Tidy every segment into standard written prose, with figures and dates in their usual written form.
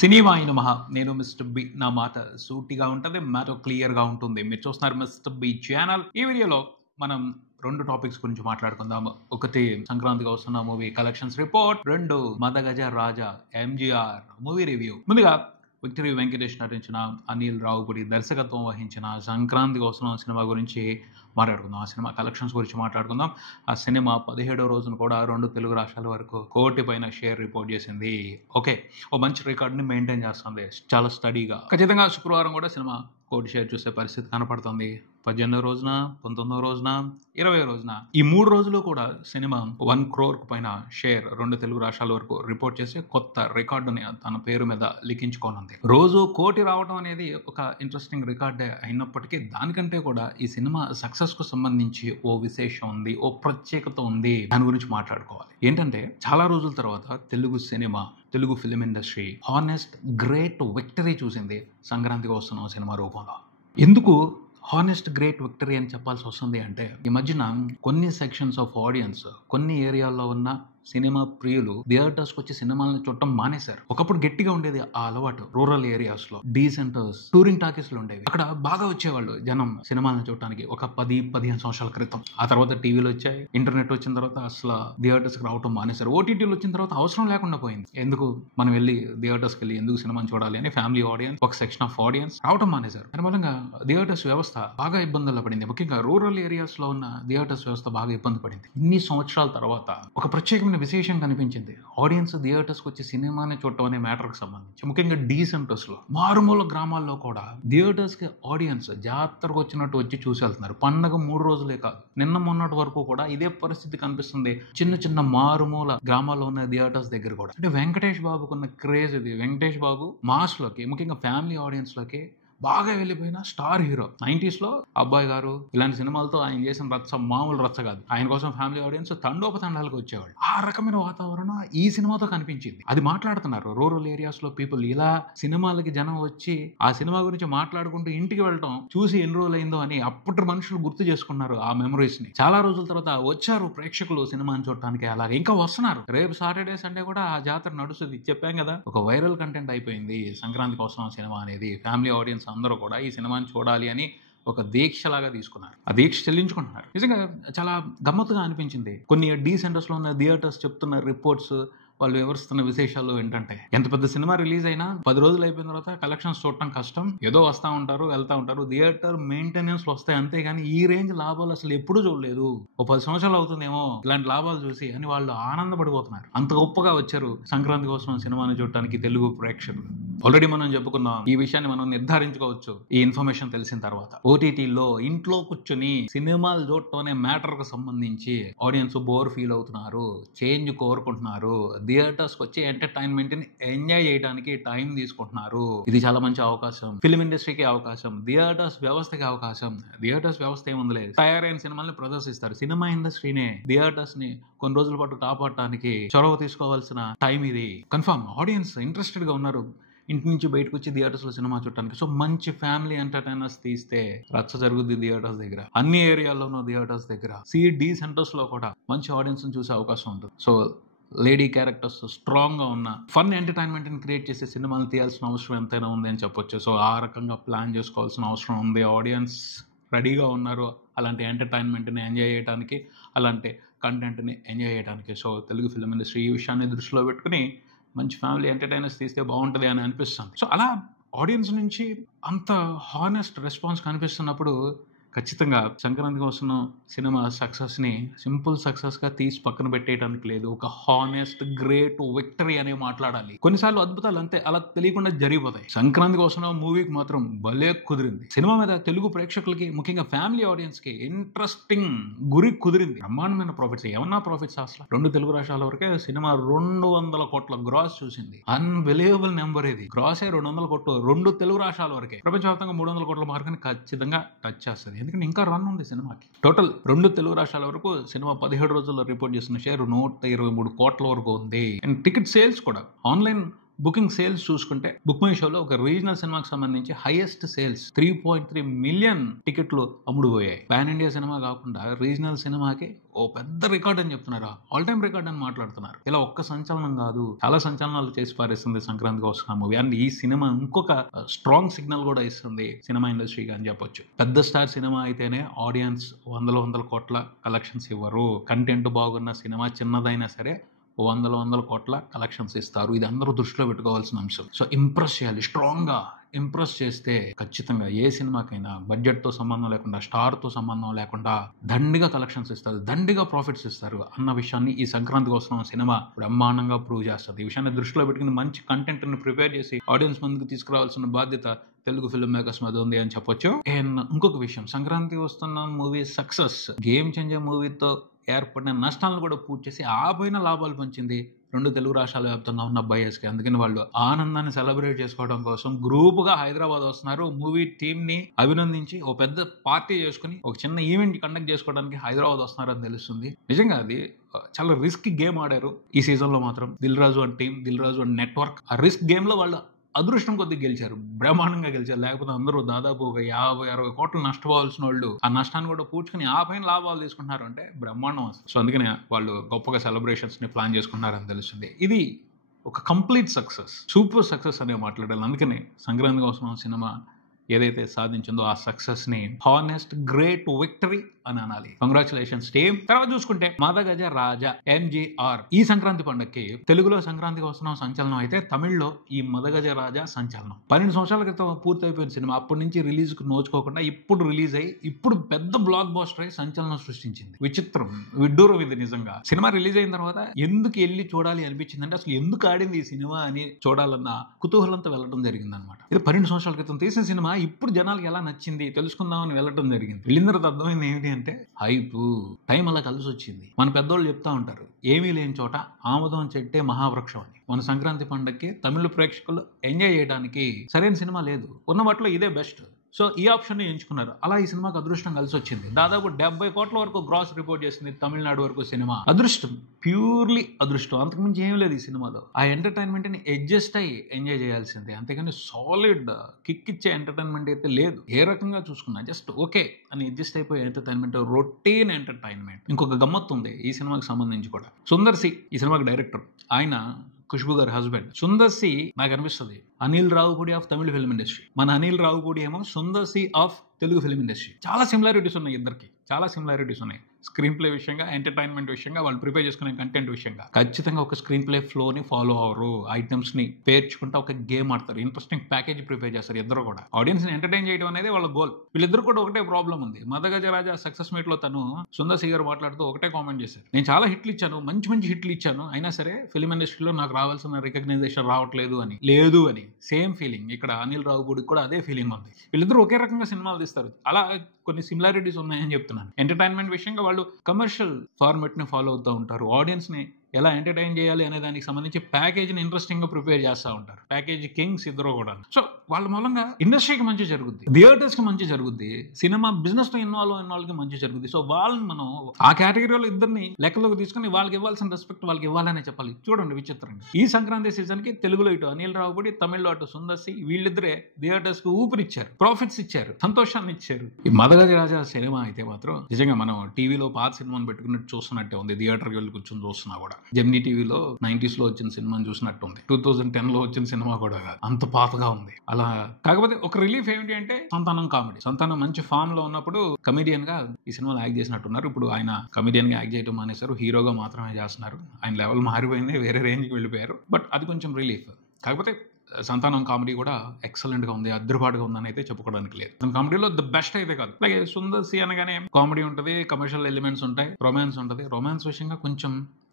సినిమాయి నమః. నేను mister B. నా మాట సూటిగా ఉంటది. మ్యాటర్ క్లియర్‌గా ఉంటుంది. మీరు చూస్తున్నారు మిస్టర్ బి ఛానల్. ఈ వీడియోలో మనం 2 టాపిక్స్ గురించి మాట్లాడుకుందాం. ఒకటి సంక్రాంతిగా వస్తున్న మూవీ కలెక్షన్స్ రిపోర్ట్. 2 మదగజ రాజా ఎంజీఆర్ మూవీ రివ్యూ. ముందుగా విక్టరీ వెంకటేష్ నటించిన, అనిల్ రావుపూడి దర్శకత్వం వహించిన సంక్రాంతిగా వస్తున్న సినిమా గురించి మాట్లాడుకుందాం. ఆ సినిమా కలెక్షన్స్ గురించి మాట్లాడుకుందాం. ఆ సినిమా 17వ రోజున కూడా 2 తెలుగు రాష్ట్రాల వరకు 1 కోటి పైన షేర్ రిపోర్ట్ చేసింది. ఓకే, ఓ మంచి రికార్డ్ని మెయింటైన్ చేస్తుంది చాలా స్టడీగా. ఖచ్చితంగా శుక్రవారం కూడా సినిమా 1 కోటి షేర్ చూసే పరిస్థితి కనపడుతుంది. 18వ రోజున, 19వ రోజున, 20వ రోజున ఈ 3 రోజులు కూడా సినిమా 1 crore పైన షేర్ 2 తెలుగు రాష్ట్రాల వరకు రిపోర్ట్ చేసి కొత్త రికార్డుని తన పేరు మీద లిఖించుకోనుంది. రోజు 1 కోటి రావడం అనేది ఒక ఇంట్రెస్టింగ్ రికార్డే అయినప్పటికీ దానికంటే కూడా ఈ సినిమా సక్సెస్ కు సంబంధించి ఓ విశేషం ఉంది, ఓ ప్రత్యేకత ఉంది. దాని గురించి మాట్లాడుకోవాలి. ఏంటంటే చాలా రోజుల తర్వాత Telugu cinema, Telugu film industry honest great victory చూసింది సంక్రాంతిగా వస్తున్న సినిమా రూపంలో. ఎందుకు హానెస్ట్ గ్రేట్ విక్టరీ అని చెప్పాల్సి వస్తుంది అంటే, ఈ మధ్యన కొన్ని సెక్షన్స్ ఆఫ్ ఆడియన్స్, కొన్ని ఏరియాల్లో ఉన్న సినిమా ప్రియులు థియేటర్స్కి వచ్చి సినిమాలను చూడటం మానేశారు. ఒకప్పుడు గట్టిగా ఉండేది ఆ అలవాటు. రూరల్ ఏరియాస్ లో డీ సెంటర్స్, టూరింగ్ టాకీస్ లో ఉండేవి. అక్కడ బాగా వచ్చేవాళ్ళు జనం సినిమాలను చూడటానికి ఒక 10-15 సంవత్సరాల క్రితం. ఆ తర్వాత టీవీలు వచ్చాయి, ఇంటర్నెట్ వచ్చిన తర్వాత అసలు థియేటర్స్కి రావటం మానేశారు. ఓటీటీలు వచ్చిన తర్వాత అవసరం లేకుండా పోయింది. ఎందుకు మనం వెళ్ళి థియేటర్స్కి వెళ్ళి ఎందుకు సినిమాని చూడాలి అని ఫ్యామిలీ ఆడియన్స్, ఒక సెక్షన్ ఆఫ్ ఆడియన్స్ రావటం మానేశారు. దాని మూలంగా థియేటర్స్ వ్యవస్థ బాగా ఇబ్బందుల్లో పడింది. ముఖ్యంగా రూరల్ ఏరియాస్ లో ఉన్న థియేటర్స్ వ్యవస్థ బాగా ఇబ్బంది పడింది. ఇన్ని సంవత్సరాల తర్వాత ఒక ప్రత్యేకమైన విశేషం కనిపించింది. ఆడియన్స్ థియేటర్స్కి వచ్చి సినిమాని చూడటం అనే మ్యాటర్కి సంబంధించి, ముఖ్యంగా డీ సెంటర్స్ లో, మారుమూల గ్రామాల్లో కూడా థియేటర్స్ కి ఆడియన్స్ జాతరకు వచ్చినట్టు వచ్చి చూసి వెళ్తున్నారు. పండగ 3 రోజులే కాదు, నిన్న మొన్నటి వరకు కూడా ఇదే పరిస్థితి కనిపిస్తుంది చిన్న చిన్న మారుమూల గ్రామాల్లో ఉన్న థియేటర్స్ దగ్గర కూడా. అంటే వెంకటేష్ బాబుకున్న క్రేజ్ ఇది. వెంకటేష్ బాబు మాస్ లోకి, ముఖ్యంగా ఫ్యామిలీ ఆడియన్స్ లోకి బాగా వెళ్ళిపోయిన స్టార్ హీరో. 90s లో అబ్బాయి గారు ఇలాంటి సినిమాలతో ఆయన చేసిన రచ్చ మామూలు రచ్చ కాదు. ఆయన కోసం ఫ్యామిలీ ఆడియన్స్ తండోపతండాలకు వచ్చేవాళ్ళు. ఆ రకమైన వాతావరణం ఈ సినిమాతో కనిపించింది. అది మాట్లాడుతున్నారు రూరల్ ఏరియాస్ లో పీపుల్. ఇలా సినిమాలకి జనం వచ్చి ఆ సినిమా గురించి మాట్లాడుకుంటూ ఇంటికి వెళ్ళటం చూసి ఎన్ని రోజులు అయిందో అని అప్పటి మనుషులు గుర్తు చేసుకున్నారు ఆ మెమరీస్ ని. చాలా రోజుల తర్వాత వచ్చారు ప్రేక్షకులు సినిమాని చూడటానికి. అలాగే ఇంకా వస్తున్నారు. రేపు సాటర్డే సండే కూడా ఆ జాతర నడుస్తుంది. చెప్పాం కదా, ఒక వైరల్ కంటెంట్ అయిపోయింది సంక్రాంతి కోసం సినిమా అనేది. ఫ్యామిలీ ఆడియన్స్ అందరూ కూడా ఈ సినిమాని చూడాలి అని ఒక దీక్షలాగా తీసుకున్నారు. ఆ దీక్ష చెల్లించుకుంటున్నారు. నిజంగా చాలా గమ్మత్తుగా అనిపించింది. కొన్ని డీ సెంటర్స్ లో ఉన్న థియేటర్స్ చెప్తున్న రిపోర్ట్స్, వాళ్ళు వివరిస్తున్న విశేషాలు ఏంటంటే, ఎంత పెద్ద సినిమా రిలీజ్ అయినా 10 రోజులు అయిపోయిన తర్వాత కలెక్షన్స్ చూడటం కష్టం. ఏదో వస్తూ ఉంటారు, వెళ్తూ ఉంటారు. థియేటర్ మెయింటెనెన్స్ వస్తాయి అంతేగాని ఈ రేంజ్ లాభాలు అసలు ఎప్పుడూ చూడలేదు. ఓ 10 సంవత్సరాలు అవుతుందేమో ఇలాంటి లాభాలు చూసి అని వాళ్ళు ఆనందపడిపోతున్నారు. అంత గొప్పగా వచ్చారు సంక్రాంతి కోసం సినిమాని చూడటానికి తెలుగు ప్రేక్షకులు. ఆల్రెడీ మనం చెప్పుకున్నాం. ఈ విషయాన్ని మనం నిర్ధారించుకోవచ్చు ఈ ఇన్ఫర్మేషన్ తెలిసిన తర్వాత. ఓటీటీలో ఇంట్లో కూర్చొని సినిమాలు చూడటం అనే మ్యాటర్ కు సంబంధించి ఆడియన్స్ బోర్ ఫీల్ అవుతున్నారు, చేంజ్ కోరుకుంటున్నారు. థియేటర్స్ వచ్చి ఎంటర్టైన్మెంట్ ని ఎంజాయ్ చేయడానికి టైం తీసుకుంటున్నారు. ఇది చాలా మంచి అవకాశం. ఫిల్మ్ ఇండస్ట్రీకి అవకాశం, థియేటర్స్ వ్యవస్థకి అవకాశం. థియేటర్స్ వ్యవస్థ ఏముంది లేదు, తయారైన సినిమాల్ని ప్రదర్శిస్తారు. సినిమా ఇండస్ట్రీనే థియేటర్స్ ని కొన్ని రోజుల పాటు కాపాడటానికి చొరవ తీసుకోవాల్సిన టైం ఇది. కన్ఫర్మ్ ఆడియన్స్ ఇంట్రెస్టెడ్ గా ఉన్నారు ఇంటి నుంచి బయటకు వచ్చి థియేటర్స్ లో సినిమా చూడటానికి. సో మంచి ఫ్యామిలీ ఎంటర్టైనర్స్ తీస్తే రచ్చ జరుగుద్ది థియేటర్స్ దగ్గర. అన్ని ఏరియాల్లోనూ థియేటర్స్ దగ్గర, డీ సెంటర్స్ లో కూడా మంచి ఆడియన్స్ చూసే అవకాశం ఉంటుంది. సో లేడీ క్యారెక్టర్స్ స్ట్రాంగ్ గా ఉన్న ఫన్ ఎంటర్టైన్మెంట్ ని క్రియేట్ చేసే సినిమాలు తీయాల్సిన అవసరం ఎంతైనా ఉంది అని చెప్పొచ్చు. సో ఆ రకంగా ప్లాన్ చేసుకోవాల్సిన అవసరం ఉంది. ఆడియన్స్ రెడీగా ఉన్నారు అలాంటి ఎంటర్టైన్మెంట్ ని ఎంజాయ్ చేయడానికి, అలాంటి కంటెంట్ ని ఎంజాయ్ చేయడానికి. సో తెలుగు ఫిల్మ్ ఇండస్ట్రీ ఈ విషయాన్ని దృష్టిలో పెట్టుకుని మంచి ఫ్యామిలీ ఎంటర్టైనర్స్ తీస్తే బాగుంటుంది అని అనిపిస్తుంది. సో అలా ఆడియన్స్ నుంచి అంత హానెస్ట్ రెస్పాన్స్ కనిపిస్తున్నప్పుడు ఖచ్చితంగా సంక్రాంతికి వస్తున్న సినిమా సక్సెస్ ని సింపుల్ సక్సెస్ గా తీసి పక్కన పెట్టేయడానికి లేదు. ఒక హానెస్ట్ గ్రేట్ విక్టరీ అనే మాట్లాడాలి. కొన్నిసార్లు అద్భుతాలు అంతే అలా తెలియకుండా జరిగిపోతాయి. సంక్రాంతికి వస్తున్న మూవీకి మాత్రం భలే కుదిరింది. సినిమా మీద తెలుగు ప్రేక్షకులకి, ముఖ్యంగా ఫ్యామిలీ ఆడియన్స్ కి ఇంట్రెస్టింగ్ గురి కుదిరింది. బ్రహ్మాండమైన ప్రాఫిట్స్, ఏమన్నా ప్రాఫిట్స్ అసలు. 2 తెలుగు రాష్ట్రాల వరకే సినిమా 200 కోట్ల గ్రాస్ చూసింది. అన్బిలీవబుల్ నెంబర్ ఇది. గ్రాసే 200 కోట్లు 2 తెలుగు రాష్ట్రాల వరకే. ప్రపంచవ్యాప్తంగా 300 కోట్ల మార్కుని ఖచ్చితంగా టచ్ చేస్తుంది. ఎందుకంటే ఇంకా రన్ ఉంది సినిమాకి. టోటల్ 2 తెలుగు రాష్ట్రాల వరకు సినిమా 17 రోజుల్లో రిపోర్ట్ చేసిన షేర్ 123 కోట్ల వరకు ఉంది. అండ్ టికెట్ సేల్స్ కూడా ఆన్లైన్ బుకింగ్ సేల్స్ చూసుకుంటే బుక్ మై షోలో ఒక రీజనల్ సినిమాకి సంబంధించి హైయెస్ట్ సేల్స్ 3.3 మిలియన్ టికెట్లు అమ్ముడుపోయాయి. పాన్ ఇండియా సినిమా కాకుండా రీజనల్ సినిమాకి ఓ పెద్ద రికార్డ్ అని చెప్తున్నారు, ఆల్ టైమ్ రికార్డ్ అని మాట్లాడుతున్నారు. ఇలా ఒక్క సంచలనం కాదు, చాలా సంచలనాలు చేసి పారేస్తుంది సంక్రాంతికి వస్తున్న మూవీ. అండ్ ఈ సినిమా ఇంకొక స్ట్రాంగ్ సిగ్నల్ కూడా ఇస్తుంది సినిమా ఇండస్ట్రీకి అని చెప్పొచ్చు. పెద్ద స్టార్ సినిమా అయితేనే ఆడియన్స్ వందల కోట్ల కలెక్షన్స్ ఇవ్వరు. కంటెంట్ బాగున్న సినిమా చిన్నదైనా సరే వందల కోట్ల కలెక్షన్స్ ఇస్తారు. ఇది అందరూ దృష్టిలో పెట్టుకోవాల్సిన అంశం. సో ఇంప్రెస్ చేయాలి, స్ట్రాంగ్ గా ఇంప్రెస్ చేస్తే ఖచ్చితంగా ఏ సినిమాకైనా బడ్జెట్ తో సంబంధం లేకుండా, స్టార్ తో సంబంధం లేకుండా దండిగా కలెక్షన్స్ ఇస్తారు, దండిగా ప్రాఫిట్స్ ఇస్తారు అన్న విషయాన్ని ఈ సంక్రాంతి కోసం సినిమా బ్రహ్మాండంగా ప్రూవ్ చేస్తుంది. ఈ విషయాన్ని దృష్టిలో పెట్టుకుని మంచి కంటెంట్ ని ప్రిపేర్ చేసి ఆడియన్స్ ముందుకు తీసుకురావాల్సిన బాధ్యత తెలుగు ఫిల్మ్ మేకర్స్ మీద ఉంది అని చెప్పొచ్చు. అండ్ ఇంకొక విషయం, సంక్రాంతి వస్తున్న మూవీ సక్సెస్ గేమ్ చేంజర్ మూవీతో ఏర్పడిన నష్టాలను కూడా పూర్తి చేసి ఆ పైన లాభాలు పంచింది 2 తెలుగు రాష్ట్రాల వ్యాప్తంగా ఉన్న బయర్స్కి. అందుకని వాళ్ళు ఆనందాన్ని సెలబ్రేట్ చేసుకోవడం కోసం గ్రూప్గా హైదరాబాద్ వస్తున్నారు. మూవీ టీమ్ ని అభినందించి ఓ పెద్ద పార్టీ చేసుకుని ఒక చిన్న ఈవెంట్ కండక్ట్ చేసుకోవడానికి హైదరాబాద్ వస్తున్నారని తెలుస్తుంది. నిజంగా అది చాలా రిస్క్ గేమ్ ఆడారు ఈ సీజన్ లో మాత్రం Dil Raju and team, Dil Raju and network. ఆ రిస్క్ గేమ్ లో వాళ్ళు అదృష్టం కొద్దిగా గెలిచారు, బ్రహ్మాండంగా గెలిచారు. లేకపోతే అందరూ దాదాపు ఒక 50-60 కోట్లు నష్టపోవాల్సిన వాళ్ళు ఆ నష్టాన్ని కూడా పూడ్చుకుని ఆ పైన లాభాలు తీసుకుంటున్నారు అంటే బ్రహ్మాండం. సో అందుకనే వాళ్ళు గొప్పగా సెలబ్రేషన్స్ ని ప్లాన్ చేసుకుంటున్నారని తెలుస్తుంది. ఇది ఒక కంప్లీట్ సక్సెస్, సూపర్ సక్సెస్ అనే మాట్లాడాలి. అందుకనే సంక్రాంతి కోసం సినిమా ఏదైతే సాధించిందో ఆ సక్సెస్ ని హానెస్ట్ గ్రేట్ విక్టరీ అని అనాలి. Congratulations team. తర్వాత చూసుకుంటే మదగజ రాజా ఎంజీఆర్ ఈ సంక్రాంతి పండుగకి తెలుగులో సంక్రాంతికి వస్తున్న సంచలనం అయితే తమిళ్లో ఈ మదగజ రాజా సంచలనం. 12 సంవత్సరాల క్రితం పూర్తయిపోయిన సినిమా అప్పటి నుంచి రిలీజ్ కు నోచుకోకుండా ఇప్పుడు రిలీజ్ అయ్యి ఇప్పుడు పెద్ద బ్లాక్ బాస్టర్ అయి సంచలనం సృష్టించింది. విచిత్రం, విడ్డూరం ఇది నిజంగా. సినిమా రిలీజ్ అయిన తర్వాత ఎందుకు వెళ్ళి చూడాలి అనిపించింది అంటే అసలు ఎందుకు ఆడింది ఈ సినిమా అని చూడాలన్న కుతూహలంతో వెళ్ళడం జరిగింది అనమాట. ఇది 12 సంవత్సరాల క్రితం తీసిన సినిమా ఇప్పుడు జనాలకు ఎలా నచ్చింది తెలుసుకుందామని వెళ్ళడం జరిగింది. వెళ్ళిన తర్వాత అర్థమైంది ఏంటి అంటే హైపు టైం అలా కలిసి వచ్చింది. మన పెద్దోళ్ళు చెప్తా ఉంటారు, ఏమీ లేని చోట ఆమోదం చెట్టే మహావృక్షం అని. మన సంక్రాంతి పండగకి తమిళ ప్రేక్షకులు ఎంజాయ్ చేయడానికి సరైన సినిమా లేదు, ఉన్న వాటిలో ఇదే బెస్ట్. సో ఈ ఆప్షన్ ని ఎంచుకున్నారు. అలా ఈ సినిమాకి అదృష్టం కలిసి వచ్చింది. దాదాపు 70 కోట్ల వరకు గ్రాస్ రిపోర్ట్ చేసింది తమిళనాడు వరకు సినిమా. అదృష్టం, ప్యూర్లీ అదృష్టం, అంతకుమించి ఏం లేదు ఈ సినిమాలో. ఆ ఎంటర్టైన్మెంట్ ని అడ్జస్ట్ అయ్యి ఎంజాయ్ చేయాల్సిందే, అంతేగాని సాలిడ్ కిక్ ఇచ్చే ఎంటర్టైన్మెంట్ అయితే లేదు. ఏ రకంగా చూసుకున్నా జస్ట్ ఓకే అని అడ్జస్ట్ అయిపోయే ఎంటర్టైన్మెంట్, రొటీన్ ఎంటర్టైన్మెంట్. ఇంకొక గమ్మత్తు ఉంది ఈ సినిమాకి సంబంధించి కూడా. సుందర్ సి ఈ సినిమాకి డైరెక్టర్, ఆయన ఖుష్బు గారి హస్బెండ్. సుందర్ సి నాకు అనిపిస్తుంది Anil Ravipudi of Tamil film industry. మన అనిల్ రావుపూడి ఏమో Sundar C of Telugu film industry. చాలా సిమిలారిటీస్ ఉన్నాయి ఇద్దరికి, చాలా సిమిలారిటీస్ ఉన్నాయి. స్క్రీన్ ప్లే విషయంగా, ఎంటర్టైన్మెంట్ విషయంగా, వాళ్ళు ప్రిపేర్ చేసుకునే కంటెంట్ విషయంగా. ఖచ్చితంగా ఒక స్క్రీన్ ప్లే ఫ్లోని ఫాలో అవరు, ఐటమ్స్ ని పేర్చుకుంటా ఒక గేమ్ ఆడతారు, ఇంట్రెస్టింగ్ ప్యాకేజ్ ప్రిపేర్ చేస్తారు ఇద్దరు కూడా. ఆడియన్స్ ని ఎంటర్టైన్ చేయడం అనేది వాళ్ళ గోల్. వీళ్ళిద్దరు కూడా ఒకటే ప్రాబ్లం ఉంది. మదగజ రాజా సక్సెస్ మీట్ లో తను సుందర్ సి గారు మాట్లాడుతూ ఒకటే కామెంట్ చేశారు, నేను చాలా హిట్లు ఇచ్చాను, మంచి హిట్లు ఇచ్చాను, అయినా సరే ఫిల్మ్ ఇండస్ట్రీలో నాకు రావాల్సిన రికగ్నైజేషన్ రావట్లేదు అని. లేదు అని సేమ్ ఫీలింగ్ ఇక్కడ అనిల్ రావుపూడికి కూడా అదే ఫీలింగ్ ఉంది. వీళ్ళిద్దరు ఒకే రకంగా సినిమాలు తీస్తారు. అలా కొన్ని సిమిలారిటీస్ ఉన్నాయని చెప్తున్నాను. ఎంటర్టైన్మెంట్ విషయంగా వాళ్ళు కమర్షియల్ ఫార్మెట్ ని ఫాలో అవుతూ ఉంటారు. ఆడియన్స్ ని ఎలా ఎంటర్టైన్ చేయాలి అనే దానికి సంబంధించి ప్యాకేజ్ ని ఇంట్రెస్టింగ్ గా ప్రిపేర్ చేస్తూ ఉంటారు. ప్యాకేజ్ కింగ్స్ ఇద్దరు కూడా. సో వాళ్ళ మూలంగా ఇండస్ట్రీకి మంచి జరుగుద్ది, థియేటర్స్ కి మంచి జరుగుద్ది, సినిమా బిజినెస్ లో ఇన్వాల్వ్ కి మంచి జరుగుద్ది. సో వాళ్ళని మనం ఆ కేటగిరీలో ఇద్దరిని లెక్కలోకి తీసుకుని వాళ్ళకి ఇవ్వాల్సిన రెస్పెక్ట్ వాళ్ళకి ఇవ్వాలనే చెప్పాలి. చూడండి విచిత్రంగా ఈ సంక్రాంతి సీజన్ కి తెలుగులో ఇటు అనిల్ రావుపూడి, తమిళ్లో అటు సుందర్ సి, వీళ్ళిద్దరే థియేటర్స్ కి ఊపిరిచ్చారు, ప్రాఫిట్స్ ఇచ్చారు, సంతోషాన్ని ఇచ్చారు. ఈ మదగజ రాజా సినిమా అయితే మాత్రం నిజంగా మనం టీవీలో పాత సినిమాను పెట్టుకున్నట్టు చూస్తున్నట్టే ఉంది. థియేటర్కి వెళ్ళి కూర్చొని చూస్తున్నా కూడా జెమినీ టీవీలో 90s లో వచ్చిన సినిమాని చూసినట్టు ఉంది. 2010 లో వచ్చిన సినిమా కూడా కాదు, అంత పాతగా ఉంది. అలా కాకపోతే ఒక రిలీఫ్ ఏమిటి అంటే సంతానం కామెడీ. సంతానం మంచి ఫామ్ లో ఉన్నప్పుడు కమెడియన్ గా ఈ సినిమాలో యాక్ట్ చేసినట్టున్నారు. ఇప్పుడు ఆయన కమెడియన్ గా యాక్ట్ చేయడం మానేశారు, హీరోగా మాత్రమే చేస్తున్నారు. ఆయన లెవెల్ మారిపోయింది, వేరే రేంజ్కి వెళ్ళిపోయారు. బట్ అది కొంచెం రిలీఫ్. కాకపోతే సంతానం కామెడీ కూడా ఎక్సలెంట్ గా ఉంది, అద్దరుపాటుగా ఉందని అయితే చెప్పుకోవడానికి లేదు. కామెడీలో ద బెస్ట్ అయితే కాదు. అలాగే సుందర్ సి అనగానే కామెడీ ఉంటుంది, కమర్షియల్ ఎలిమెంట్స్ ఉంటాయి, రొమాన్స్ ఉంటుంది. రొమాన్స్ విషయంగా కొంచెం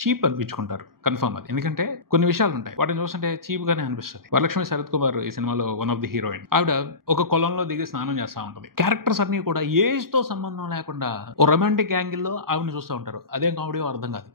చీప్ అనిపించుకుంటారు కన్ఫర్మ్ అది. ఎందుకంటే కొన్ని విషయాలు ఉంటాయి వాటిని చూస్తుంటే చీప్ గానే అనిపిస్తుంది. వరలక్ష్మి శరత్ కుమార్ ఈ సినిమాలో వన్ ఆఫ్ ది హీరోయిన్. ఆవిడ ఒక కొలంలో దిగి స్నానం చేస్తూ ఉంటుంది. క్యారెక్టర్స్ అన్ని కూడా ఏజ్ తో సంబంధం లేకుండా ఓ రొమాంటిక్ యాంగిల్లో ఆవిడని చూస్తూ ఉంటారు. అదేం కామెడీ అర్థం కాదు.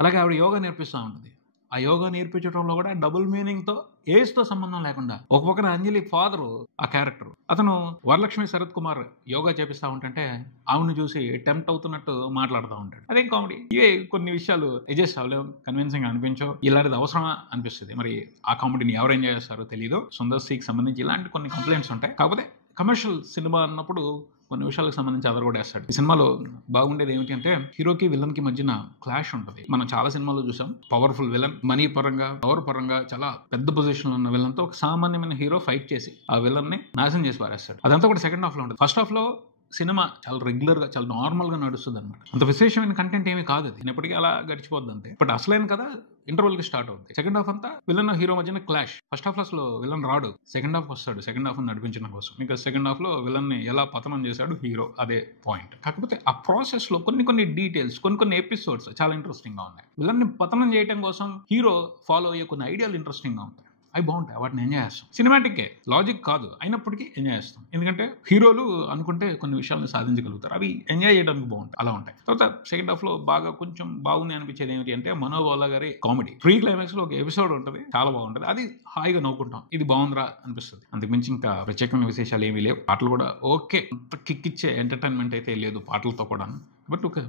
అలాగే ఆవిడ యోగా నేర్పిస్తూ ఉంటుంది. ఆ యోగా నేర్పించడంలో కూడా డబుల్ మీనింగ్తో ఏజ్తో సంబంధం లేకుండా ఒక పక్కన అంజలి ఫాదరు ఆ క్యారెక్టర్, అతను వరలక్ష్మి శరత్ కుమార్ యోగా చేపిస్తా ఉంటుంటే ఆవిడని చూసి టెంప్ట్ అవుతున్నట్టు మాట్లాడుతూ ఉంటాడు. అదేం కామెడీ. ఇవే కొన్ని విషయాలు అడ్జస్ట్ అవ్వలేవు, కన్విన్సింగ్ అనిపించవు, ఇలాంటిది అవసరమా అనిపిస్తుంది. మరి ఆ కామెడీని ఎవరు ఎంజాయ్ చేస్తారో తెలియదు. సుందర్ సికి సంబంధించి ఇలాంటి కొన్ని కంప్లైంట్స్ ఉంటాయి. కాకపోతే కమర్షియల్ సినిమా అన్నప్పుడు కొన్ని విషయాలకు సంబంధించి అదర్ కూడా వేస్తాడు. ఈ సినిమాలో బాగుండేది ఏమిటి అంటే హీరోకి విలన్ కి మధ్యన క్లాష్ ఉంటుంది. మనం చాలా సినిమాల్లో చూసాం. పవర్ఫుల్ విలన్, మనీ పరంగా పవర్ పరంగా చాలా పెద్ద పొజిషన్ లో ఉన్న విలన్ తో ఒక సామాన్యమైన హీరో ఫైట్ చేసి ఆ విలన్ ని నాశనం చేసి పారేస్తాడు. అదంతా కూడా సెకండ్ హాఫ్ లో ఉంటుంది. ఫస్ట్ హాఫ్ లో సినిమా చాలా రెగ్యులర్ గా చాలా నార్మల్ గా నడుస్తుంది అనమాట. అంత విశేషమైన కంటెంట్ ఏమీ కాదు, అది ఎప్పటికీ అలా గడిచిపోద్ది అంతే. బట్ అసలైన కదా ఇంటర్వల్ కి స్టార్ట్ అవుతుంది. సెకండ్ హాఫ్ అంతా విలన్ హీరో మధ్యన క్లాష్. ఫస్ట్ హాఫ్ లో విలన్ రాడు, సెకండ్ హాఫ్ వస్తాడు సెకండ్ హాఫ్ నడిపించడం కోసం. ఇంకా సెకండ్ హాఫ్ లో విలన్ ని ఎలా పతనం చేశాడు హీరో, అదే పాయింట్. కాకపోతే ఆ ప్రాసెస్ లో కొన్ని డీటెయిల్స్, కొన్ని ఎపిసోడ్స్ చాలా ఇంట్రెస్టింగ్ గా ఉన్నాయి. విలన్ ని పతనం చేయడం కోసం హీరో ఫాలో అయ్యే కొన్ని ఐడియాలు ఇంట్రెస్టింగ్ గా ఉంటాయి. అవి బాగుంటాయి, వాటిని ఎంజాయ్ చేస్తాం. సినిమాటిక్కే, లాజిక్ కాదు, అయినప్పటికీ ఎంజాయ్ చేస్తాం. ఎందుకంటే హీరోలు అనుకుంటే కొన్ని విషయాలను సాధించగలుగుతారు, అవి ఎంజాయ్ చేయడానికి బాగుంటాయి, అలా ఉంటాయి. తర్వాత సెకండ్ హాఫ్ లో బాగా కొంచెం బాగుంది అనిపించేది ఏమిటి అంటే మనోబాల గారి కామెడీ. ప్రీ క్లైమాక్స్ లో ఒక ఎపిసోడ్ ఉంటుంది, చాలా బాగుంటుంది. అది హాయిగా నవ్వుకుంటాం, ఇది బాగుందిరా అనిపిస్తుంది. అంతకుమించి ఇంకా ప్రత్యేకమైన విశేషాలు ఏమీ లేవు. పాటలు కూడా ఓకే, అంత కిక్ ఇచ్చే ఎంటర్టైన్మెంట్ అయితే లేదు పాటలతో కూడా, బట్ ఒక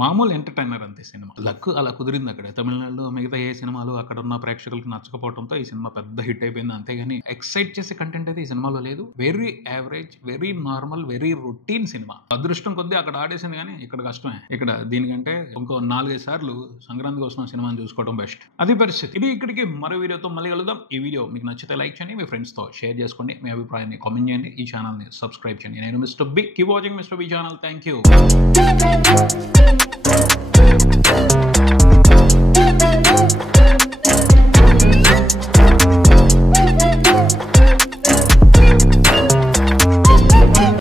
మామూలు ఎంటర్టైనర్ అంతే సినిమా. లక్ అలా కుదిరింది అక్కడ. తమిళనాడులో మిగతా ఏ సినిమాలు అక్కడ ఉన్న ప్రేక్షకులకు నచ్చకపోవడంతో ఈ సినిమా పెద్ద హిట్ అయిపోయింది, అంతేగాని ఎక్సైట్ చేసే కంటెంట్ అయితే ఈ సినిమాలో లేదు. Very average, very normal, very routine cinema. అదృష్టం కొద్దీ అక్కడ ఆడేసింది, కానీ ఇక్కడ కష్టమే. ఇక్కడ దీనికంటే ఇంకో 4-5 సార్లు సంక్రాంతికి వస్తున్న సినిమాని చూసుకోవడం బెస్ట్. అది పరిస్థితి. ఇది ఇక్కడికి మరో వీడియోతో మళ్ళీ కలుద్దాం. ఈ వీడియో మీకు నచ్చితే లైక్ చేయండి, మీ ఫ్రెండ్స్తో షేర్ చేసుకోండి, మీ అభిప్రాయాన్ని కామెంట్ చేయండి, ఈ ఛానల్ని సబ్స్క్రైబ్ చేయండి. నేను mister B. Keep watching mister B channel. Thank you.